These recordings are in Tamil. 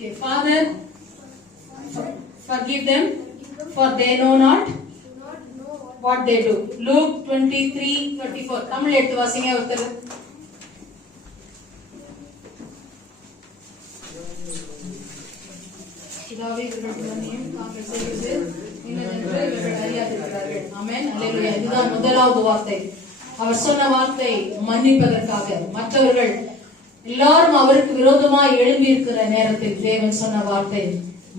Okay, Father, forgive them, for they know not what they do. Luke 23:34. Tamil எடுத்து வாசிங்க ஒருத்தர். பிதாவே, இவர்களுடைய நியம் தாங்கள் செய்வது இன்னதென்று இவர்கள் அறியாதிருக்கிறார்கள். ஆமென். அல்லேலூயா. இதுதான் முதலாவது வார்த்தை. அவர் சொன்ன வார்த்தை மன்னிப்பதற்காக. மற்றவர்கள் எல்லாரும் அவருக்கு விரோதமாய் எழும்பி இருக்கிற நேரத்தில் தேவன் சொன்ன வார்த்தை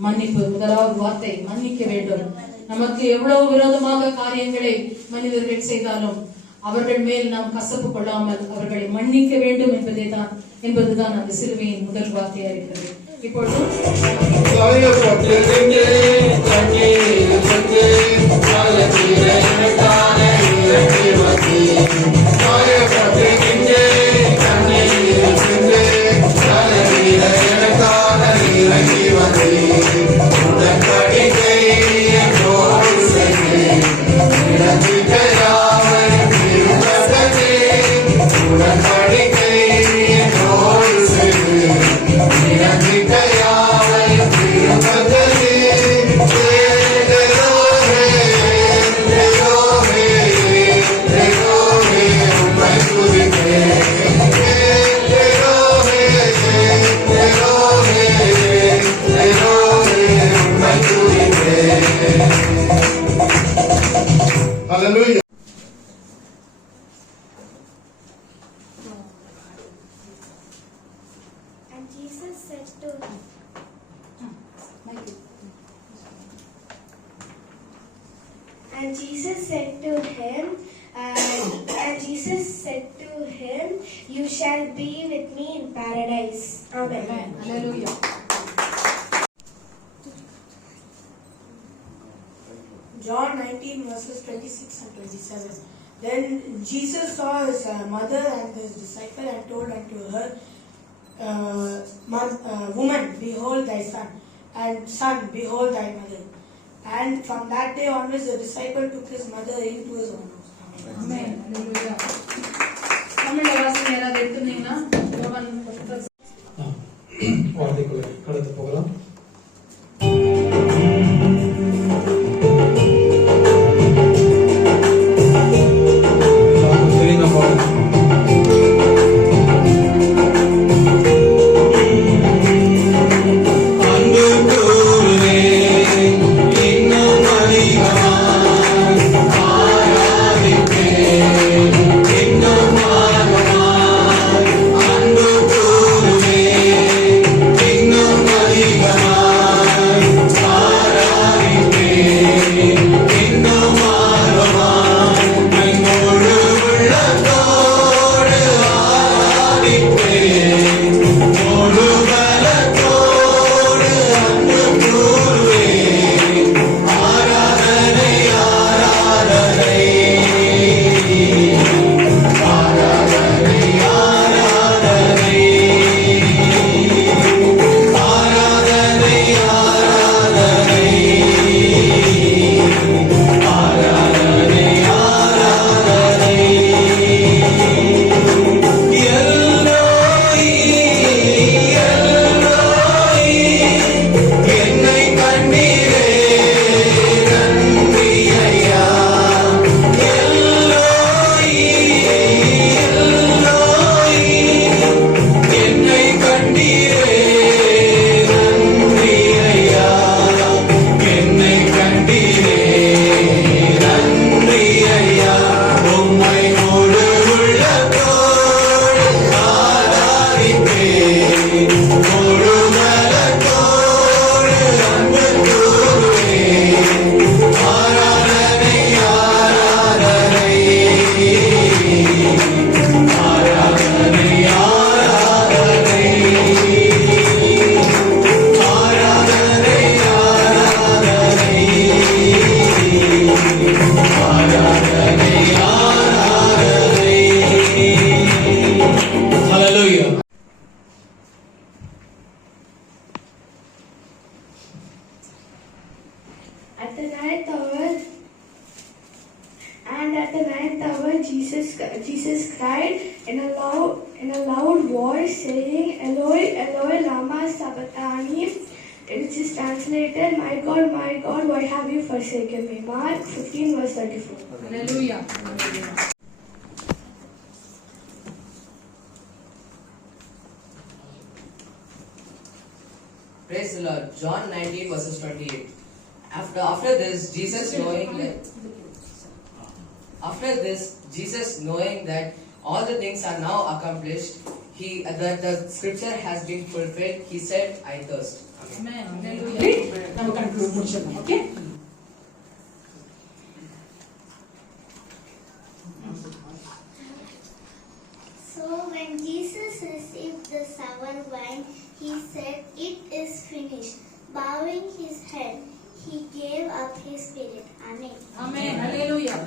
மன்னிப்பு. முதலாவது வார்த்தை மன்னிக்க வேண்டும். நமக்கு எவ்வளவு விரோதமாக காரியங்களை மனிதர்கள் செய்தாலும் அவர்கள் மேல் நாம் கசப்பு கொள்ளாமல் அவர்களை மன்னிக்க வேண்டும் என்பதுதான் அந்த சிலுவையின் முதல் வார்த்தையா இருக்கிறது. இப்பொழுது Hallelujah. And Jesus said to him, you shall be with me in paradise. Amen. Amen. Hallelujah. John 19 verses 26 and 27. Then Jesus saw his mother and his disciple and told unto her, Woman, behold thy son, and son, behold thy mother. And from that day onwards the disciple took his mother into his own house. Amen. Hallelujah. தமிழ்ல வாசிங்க. யாராவது எடுத்துனீங்கன்னா வார்த்தைக்குள்ள கடந்து போகலாம். Amen. Jesus cried in a loud voice, saying, Eloi, Eloi, lama sabachthani, which is translated, my God, why have you forsaken me? Mark 15, verse 34. Hallelujah. Praise the Lord. John 19 verses 28. After this, Jesus knowing that all the things are now accomplished, that the scripture has been fulfilled, he said, I thirst. Amen. Hallelujah. நம்ம கன்க்ளூட் முடிச்சிடலாம். Okay? So when Jesus received the sour wine, he said, It is finished. Bowing his head, he gave up his spirit. Amen. Amen. Hallelujah.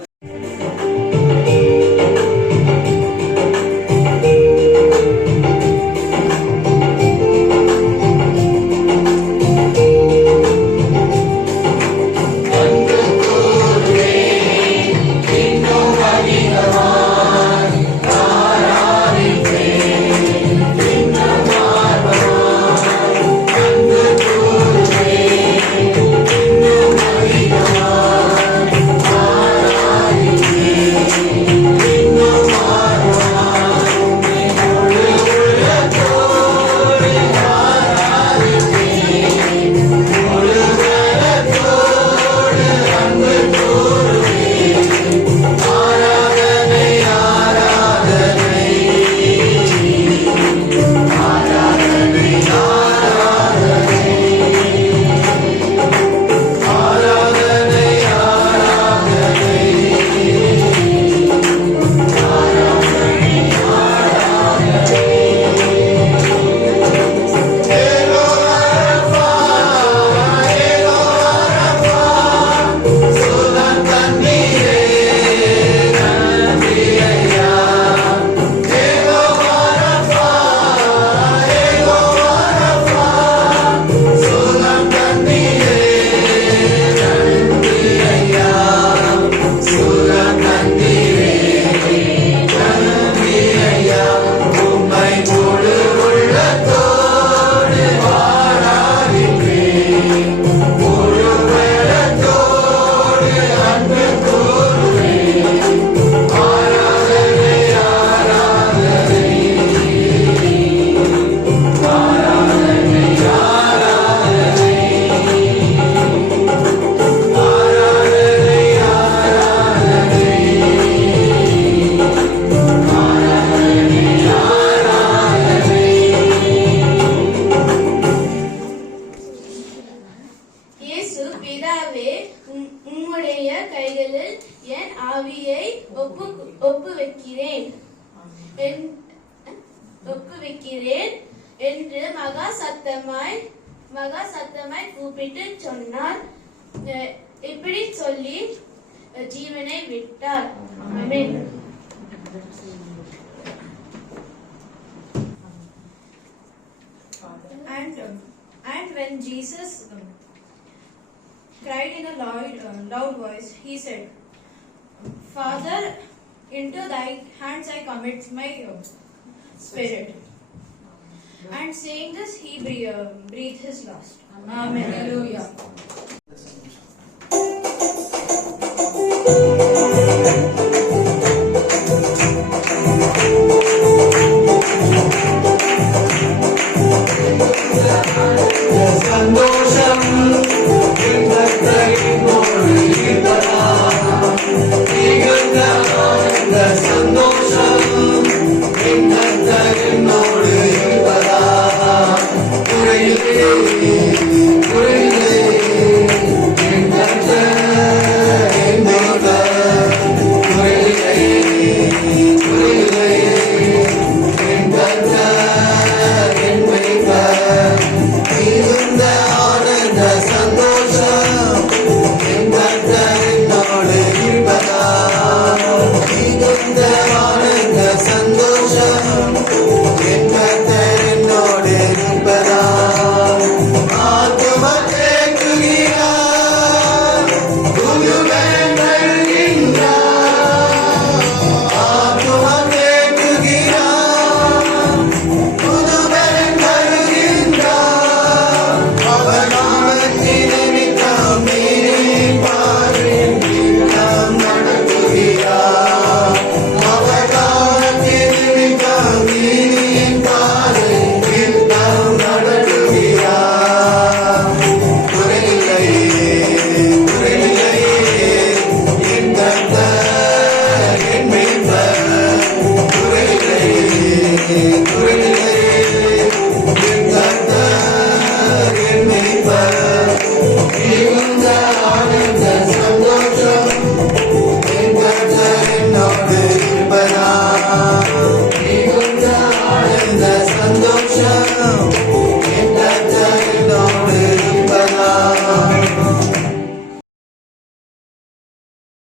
ஒப்புவிக்கிறேன் என்று மகா சத்தமாய் கூப்பிட்டு சொன்னார். இப்படி சொல்லி ஜீவனை விட்டார். ஆமென். And when Jesus cried in a loud voice, he said, Father, into thy hands I commit my spirit. And saying this, he breathed his last. Amen. Hallelujah.